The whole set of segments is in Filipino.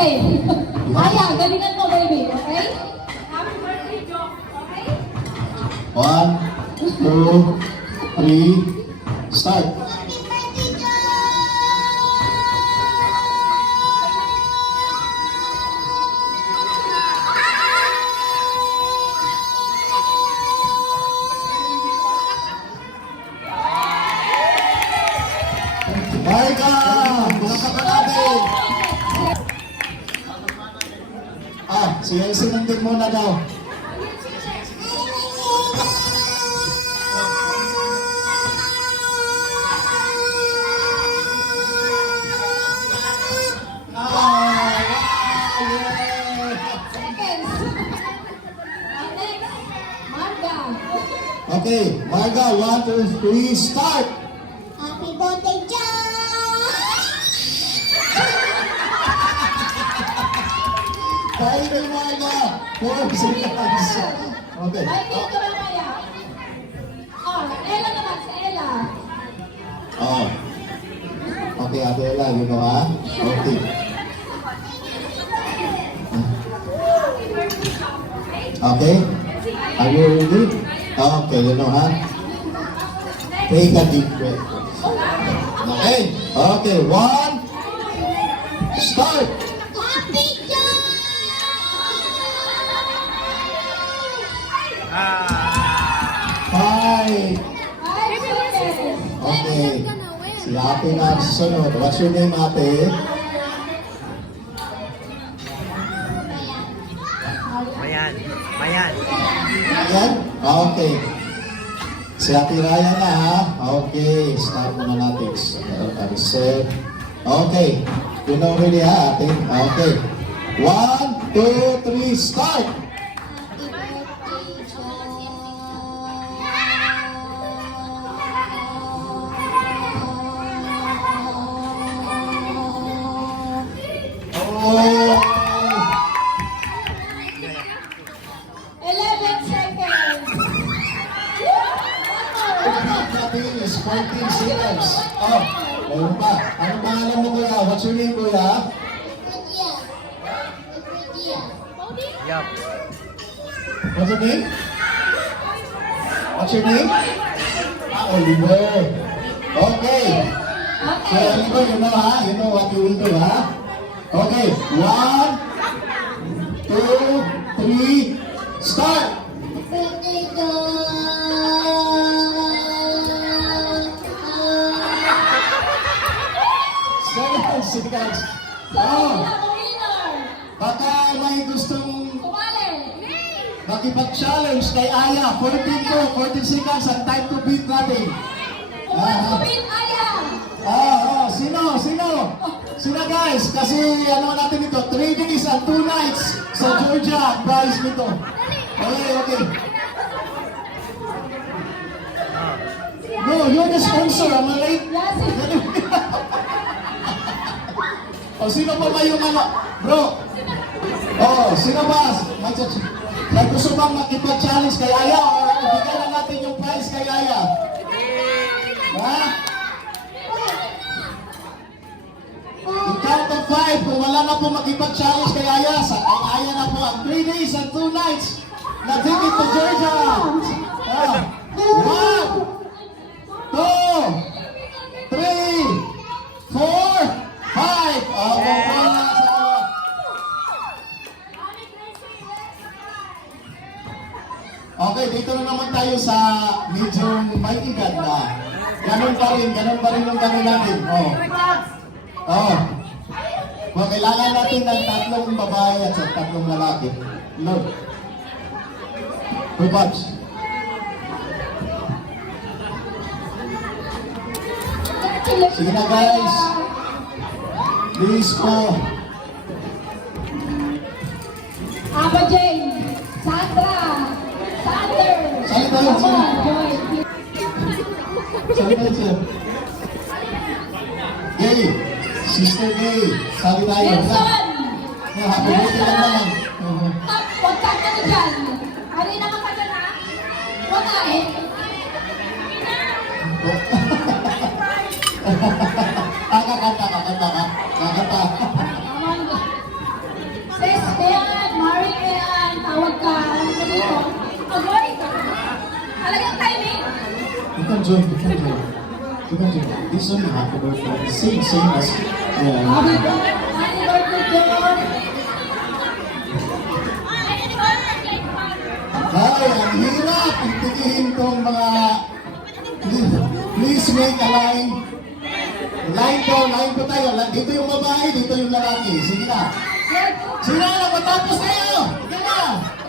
Okay. Aya, galingan mo, baby. Okay? Happy birthday, Joke. Okay? 1, 2, 3, start. Marga! Pinapakan natin! Siyang din muna daw. Okay, Marga, 1, 2, 3, start! Happy birthday, John! Kaya kay Marga! 4 seconds. Okay. Ay, dito na kaya. Ella naman, si Ella. Oh. Okay, Ate Ella, you know ha? Okay. Okay? Are you ready? Okay, you know ha? Take a deep breath. Okay? Okay, 1, start! Happy John! 5. Ay, seconds. Okay. Si Ate na ang susunod. What's your name, Ate? Mayan. Mayan. Ayan? Okay. Si Ate Raya na ha? Okay. Start muna natin. Set. Okay. You know really ha, Ate? Okay. 1, 2, 3, start! Happy birthday, John! Oh! 11 seconds. Natin is 14 seconds. Oh, meron pa. Anong pangalan mo, kuya? What's your name, kuya? Yup. What's your name? What's your name? Oliver. Okay. So, Oliver, you know ha? You know what you will do ha? Okay. 1, 2, 3, start! Birthday, John! 7 seconds. So, Oh, sila ang winner. baka may gustong Kumali. makipag-challenge kay Aya. 14 seconds ang time to beat natin. Kumapit, Aya. Sino? Sino guys? Kasi ano natin ito, 3 days and 2 nights sa Georgia, prize nito. Okay. No, you're the sponsor, am I right? Yes, Sino pa ba yung ano? Bro, sino ba? May gusto bang makipag-challenge kay Aya o ibigay na natin yung prize kay Aya? Ha? In count of 5, kung wala na po makipag-challenge kay Aya, ang Aya na po ang 3 days and 2 nights na ticket to Georgia. 1, 2, 3, 4, 5. Okay, dito na naman tayo sa medyo may edad na. Ganun pa rin yung gano'n natin. Kailangan natin ng 3 babae at 3 lalaki. Look. Rupats. Sige na guys. Please po. Aba Jane, Sandra, Sander. Sander, Come sino? on, Joy. Sabi tayo siya. Gay. Sister Gay. Sabi tayo. Nelson. Happy birthday lang naman. Huwag ka na dyan. Ano na ka dyan ha? Huwag ka eh. Kakanta ka. Tama. Agoy! Talagang timing. You can join. You can join. You can join. This one, happy birthday. Same as. Yeah. Happy birthday, John! Ay, ang hirap. Intigihin tong mga... Please make a line. Line po tayo. Dito yung babae, dito yung lalaki. Sige na. Sige na, matapos tayo. Sige na.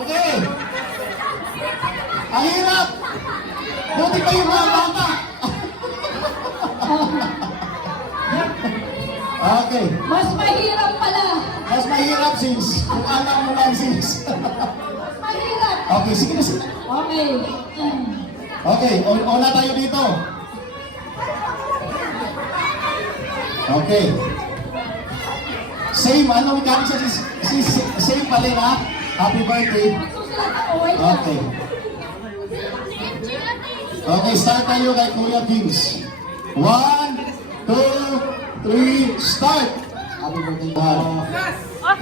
Okay. Ang hirap. Buti pa yung mga bata. Okay. Mas mahirap pala. Mas mahirap since kung anak mo lang since. Mas mahirap. Okay, sige na, sige na. Okay. Okay, una tayo dito. Okay. Same, ano kami sa same pala na. Happy birthday. Magsusulat ako. Wait lang. Okay. Okay, start tayo kay Kuya Vince. 1, 2, 3, start! Happy birthday.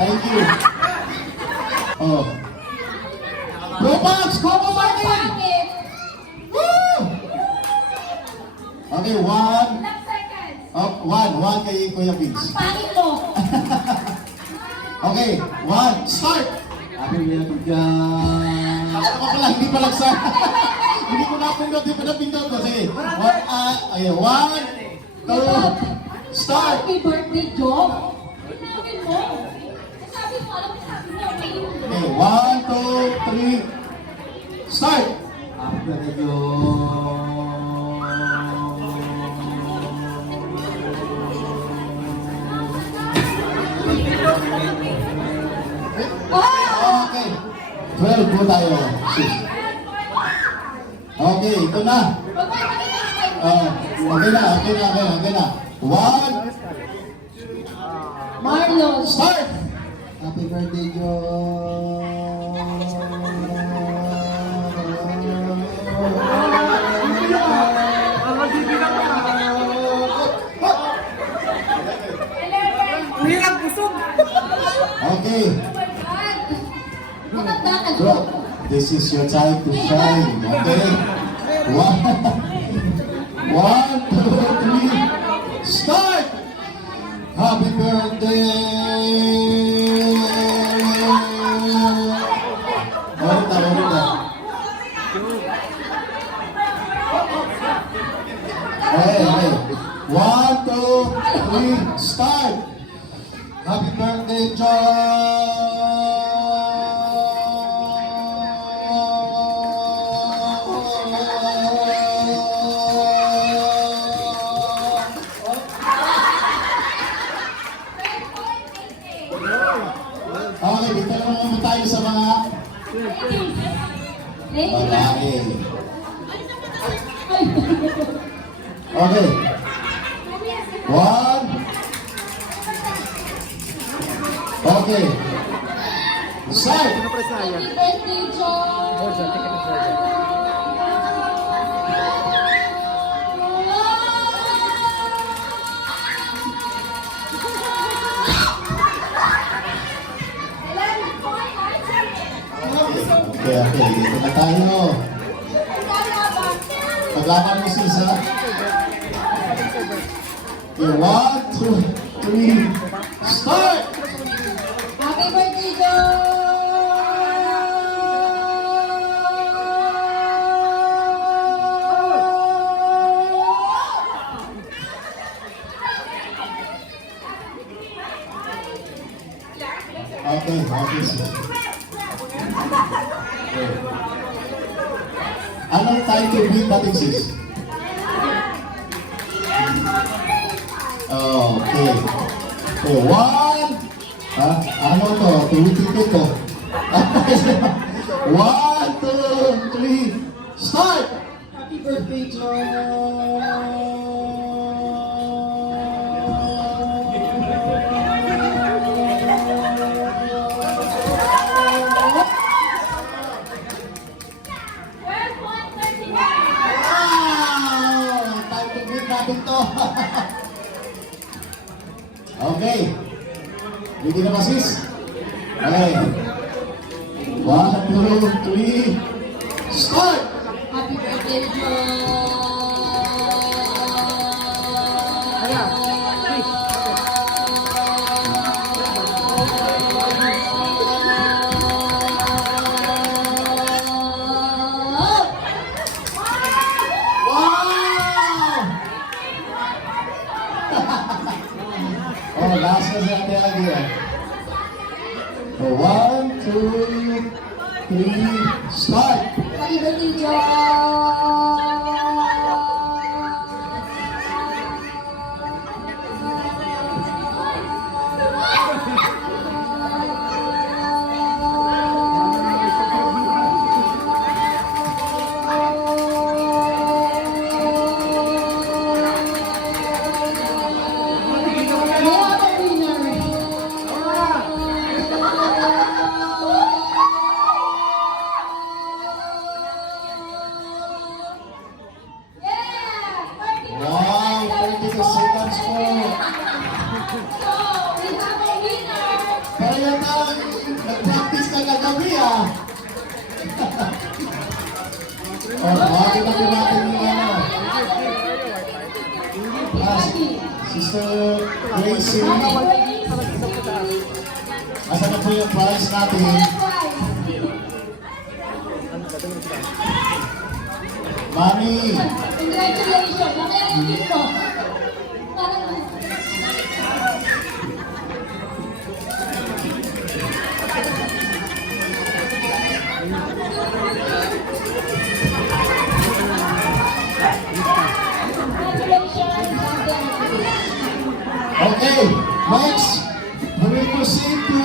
Thank you. Oh. Go Pops! Go Martin! Bakit? Woo! Okay, 1. Ilang seconds? Oh, 1 kay Kuya Vince. Pangit mo. Okay, 1, start! Happy birthday. Ako pa pala, hindi pa lagsa. Hindi ko napindot, hindi ko napindot ko. Sige. 1, 2, start! Happy birthday, Job. Tinawin mo. Sabi mo, alam mo sabi mo. Okay, 1, 2, 3, start! Happy birthday. Ah! Okay. 12 po tayo. Okay, ito na. Okay na. 1, Marlon. start! Happy birthday, John. Okay. Matanda ka, Bro, Job. this is your time to shine. Okay. 1, 2, 3, start! Happy birthday! Ulit. Okay. 1, 2, 3, start! Happy birthday, Okay, dito naman tayo sa mga babae. Okay. 1. Okay. Start! Happy birthday, Job. Okay. Dito na tayo. Paglaban mo sis, ha? Okay, 1, 2, 3, start! Happy birthday, Job. Okay. Anong time to beat natin sis? Okay. Okay, 1. Ano to? Tuwitin ko. 1, 2, 3, start! Happy birthday, Wow! Time to beat natin to. Okay. Hindi na ba sis? Okay. 1, 2, 3, Start! Happy birthday, Wow! Oh, last na si Ate Aggie. So, 1, 2, 3, start! Happy birthday, John! We have a winner! Yeah! 30 Wow, 32 seconds po. So, we have a winner! Pero yan ang nag-practice ka kagabi ah. Oh, bakit na natin yung ano? Ah, Sister Gracie. Asa na po yung prize natin? Mami, Congratulations! Nakaya yung dito. Parang congratulations! okay, next, we will proceed to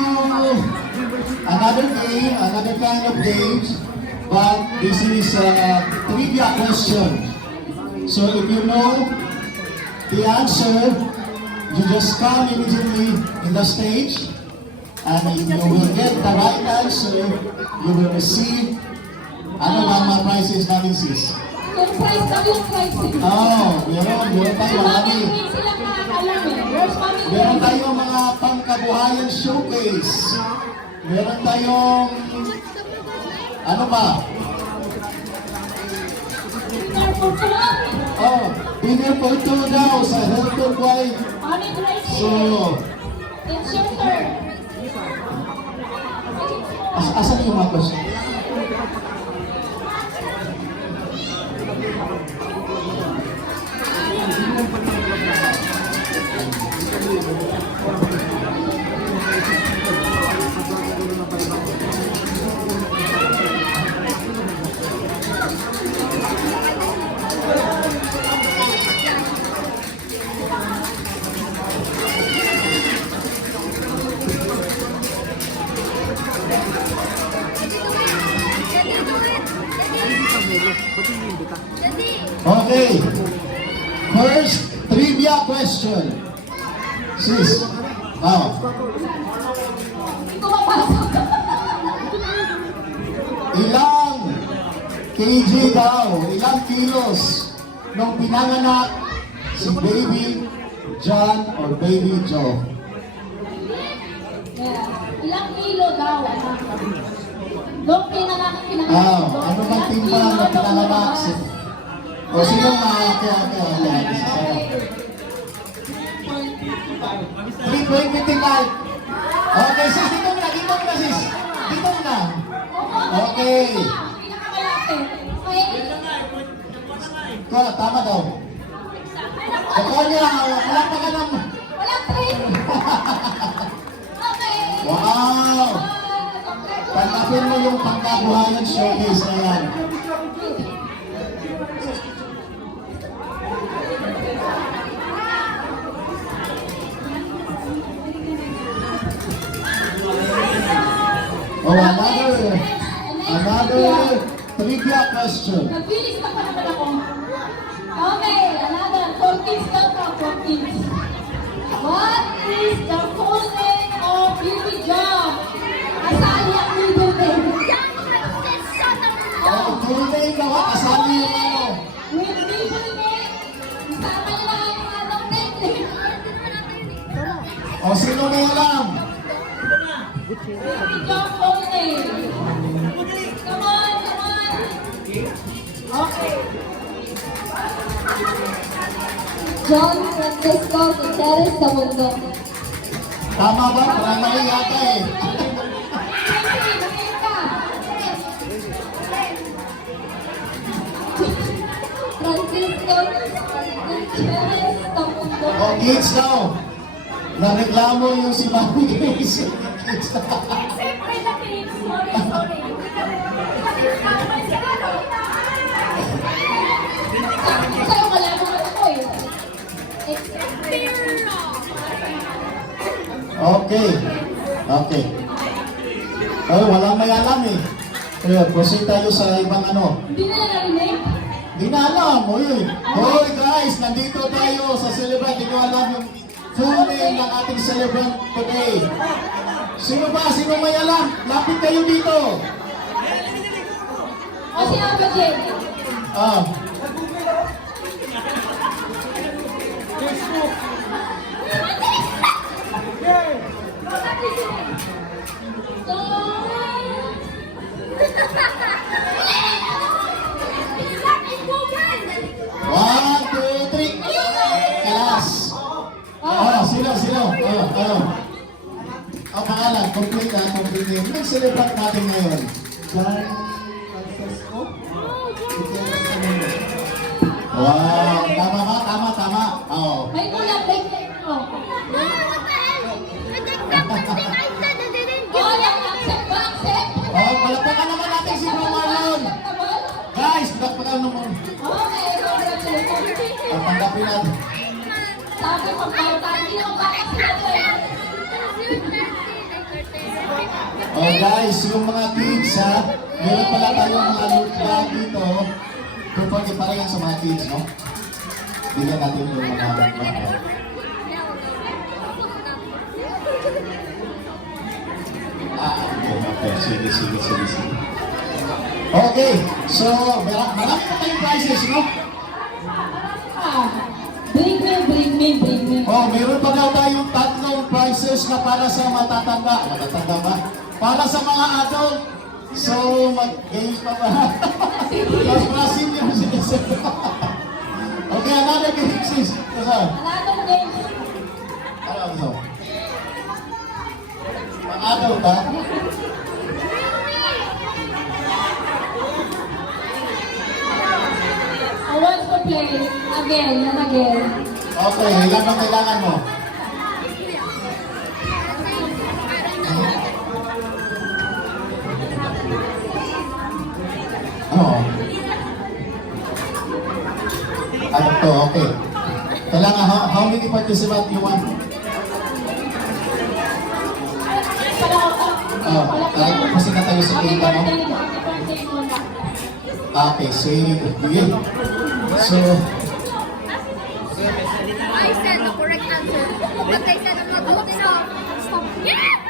another game, another kind of games, but this is a trivia question. So if you know the answer, you just come immediately in the stage, and if you will get the right answer, you will receive ano ba ang mga prizes natin sis? Yung prize na yung prize. Meron tayo marami. Hindi sila makakalam eh. Where's Mami? Meron tayong mga pangkabuhayan showcase. Meron tayong, ano ba? Oh, dinner for two daw sa Hilton White. Mami, prize So, it's your turn. asan yung mga question? Okay. First trivia question. Sis. Oh. Hindi ko mapasok. Ilang kg daw, ilang kilos nung pinanganak si Baby John or Baby Joe? Yeah. Ilang kilo daw? Nung pinanganak. Ano bang timbang na pinanganak si... O sino mga okay. 3.55. Okay, sis, dito muna sis. Dito muna. Okay. Pinakamalaki. Okay. Ikaw, tama daw. Ikaw niya, wala pa ka ng... Walang train. Okay. Wow! Tanggapin mo yung pangkabuhayan showcase na yan. Oh, another trivia question. Nagbilis na pa naman ako. Okay, another. 14 daw pa, 14. What is the full name of Baby John? Asali ang middle name. Oh, full name na ba? Kasama yung ano? With middle name, isama niyo na yung anong name. O, sino may alam? Baby John full name. Come on, come on. John Francisco Gutierrez Tamundo. Tama ba? Parang mali yata eh. Francisco Gutierrez Tamundo. O, kids daw. Nareklamo yung si Mami Grace. Kids daw. Siyempre na kids. Sorry. Sa'yo wala mo na ako eh. Okay. Okay. Oh, walang may alam eh. Kaya, proceed tayo sa ibang ano. Hindi na narinig. Di na alam, oy. Hoy guys, nandito tayo sa celebrant. Hindi ko alam yung full name ng ating celebrant today. Sino ba? Sino may alam? Lapit kayo dito. O siya ba, Jen? Ah, one, two, three. Class. Sino? Ang pangalan, complete na, complete name. Yung celebrant natin ngayon. John Francisco? Wow, tama ba? Tama. Oo. May kulang, may oh. Oh, yan, accept ba? Accept? Oh, palakpakan naman natin si Bro Marlon. Acceptable? Guys, palakpakan naman. Okay, congratulations. Ang tanggapin natin. Sabi ko, hindi na ako baka sila eh. Oh guys, yung mga kids ha, meron pala tayong mga loot bag dito. Don't forget para yan sa mga kids, no? Bigyan natin yung mga loot bag. Okay. Sige. Okay, so marami pa tayong prizes, no? Ah, bring me. Oh, meron pa daw tayong tatlong prizes na para sa matatanda. Matatanda ba? Para sa mga adult. So, mag-games pa ba? Mas masim yung sinisabi. Okay, another game, sis. Saan? Another game. Ano ito? Pang-adult, ha? I want to play again and again. Okay, ilan ang kailangan mo? Ano? Ano to? Okay. Kailangan, how many participants you want? Kasi na tayo sa kita, no? Okay, sige. So, I said the correct answer, but they said I'm not good enough. Stop. Yeah!